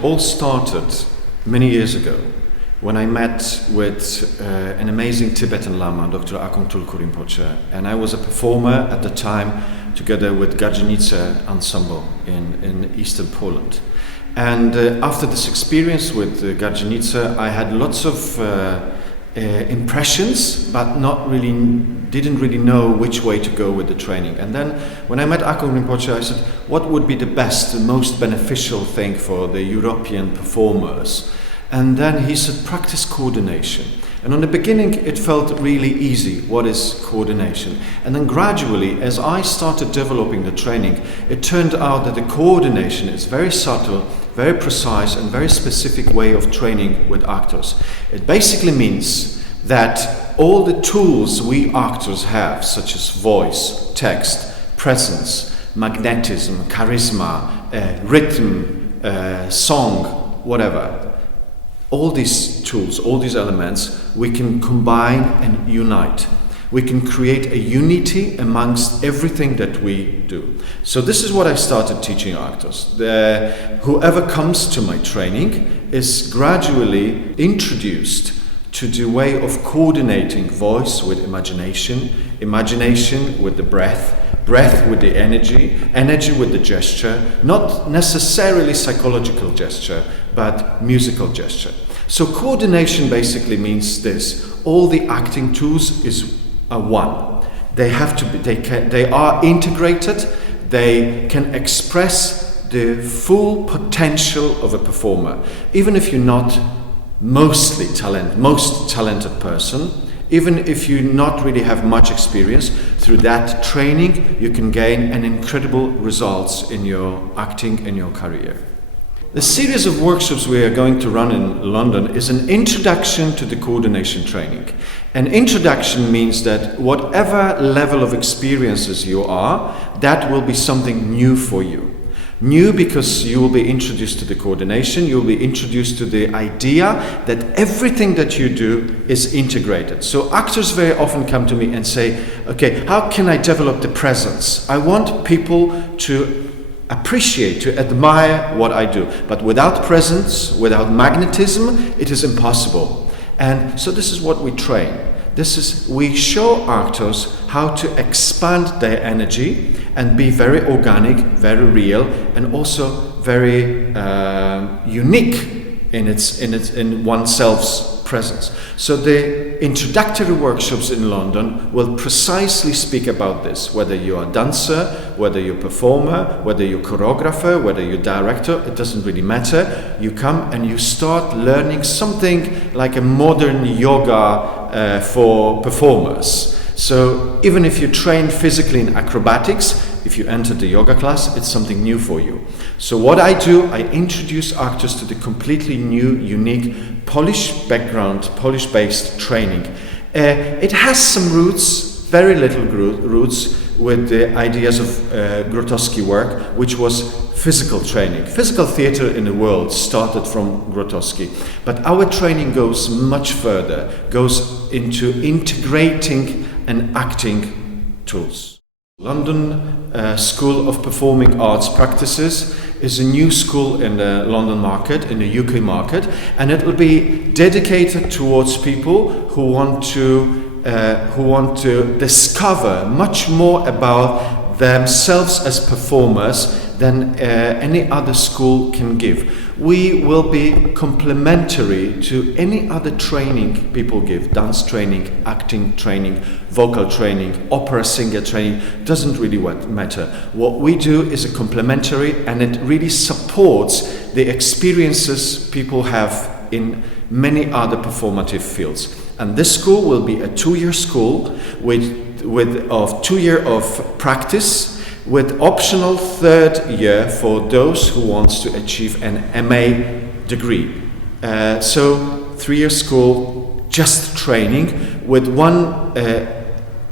it all started many years ago when I met with an amazing Tibetan Lama, Dr. Akong Tulku Rinpoche, and I was a performer at the time together with Gardenice ensemble in eastern Poland. And after this experience with Gardenice, I had lots of impressions, but didn't really know which way to go with the training. And then when I met Akong Rinpoche, I said, what would be the best, the most beneficial thing for the European performers? And then he said, practice coordination. And in the beginning, it felt really easy. What is coordination? And then gradually, as I started developing the training, it turned out that the coordination is very subtle, very precise, and very specific way of training with actors. It basically means that all the tools we actors have, such as voice, text, presence, magnetism, charisma, rhythm, song, whatever, all these tools, all these elements, we can combine and unite. We can create a unity amongst everything that we do. So this is what I started teaching actors. Whoever comes to my training is gradually introduced to the way of coordinating voice with imagination, imagination with the breath, breath with the energy, energy with the gesture, not necessarily psychological gesture, but musical gesture. So coordination basically means this: all the acting tools is one. They have to be. They are integrated. They can express the full potential of a performer, even if you're not most talented person. Even if you not really have much experience, through that training you can gain an incredible results in your acting and your career. The series of workshops we are going to run in London is an introduction to the coordination training. An introduction means that whatever level of experiences you are, that will be something new for you. New because you will be introduced to the coordination, you will be introduced to the idea that everything that you do is integrated. So actors very often come to me and say, okay, how can I develop the presence? I want people to appreciate, to admire what I do. But without presence, without magnetism, it is impossible. And so this is what we train. We show actors how to expand their energy and be very organic, very real, and also very unique in oneself's presence. So the introductory workshops in London will precisely speak about this. Whether you're a dancer, whether you're a performer, whether you're a choreographer, whether you're a director, it doesn't really matter. You come and you start learning something like a modern yoga for performers. So even if you train physically in acrobatics, if you enter the yoga class, it's something new for you. So what I do, I introduce actors to the completely new, unique Polish background, Polish-based training. It has some roots, very little roots, with the ideas of Grotowski work, which was physical training. Physical theater in the world started from Grotowski, but our training goes much further, goes into integrating and acting tools. London School of Performing Arts Practices is a new school in the London market, in the UK market, and it will be dedicated towards people who want to discover much more about themselves as performers than any other school can give. We will be complementary to any other training people give: dance training, acting training, vocal training, opera singer training, doesn't really matter. What we do is a complementary, and it really supports the experiences people have in many other performative fields. And this school will be a 2-year school of 2 years of practice, with optional 3rd year for those who want to achieve an MA degree. So 3-year school, just training, with one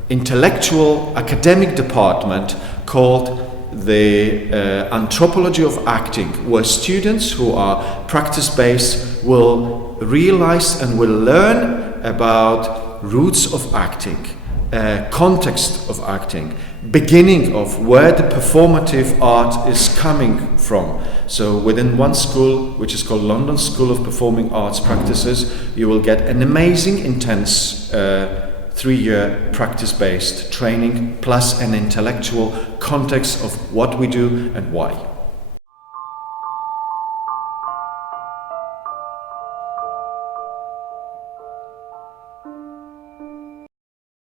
intellectual academic department called the Anthropology of Acting, where students who are practice-based will realize and will learn about roots of acting, context of acting, beginning of where the performative art is coming from. So within one school, which is called London School of Performing Arts Practices, you will get an amazing, intense 3-year practice-based training plus an intellectual context of what we do and why.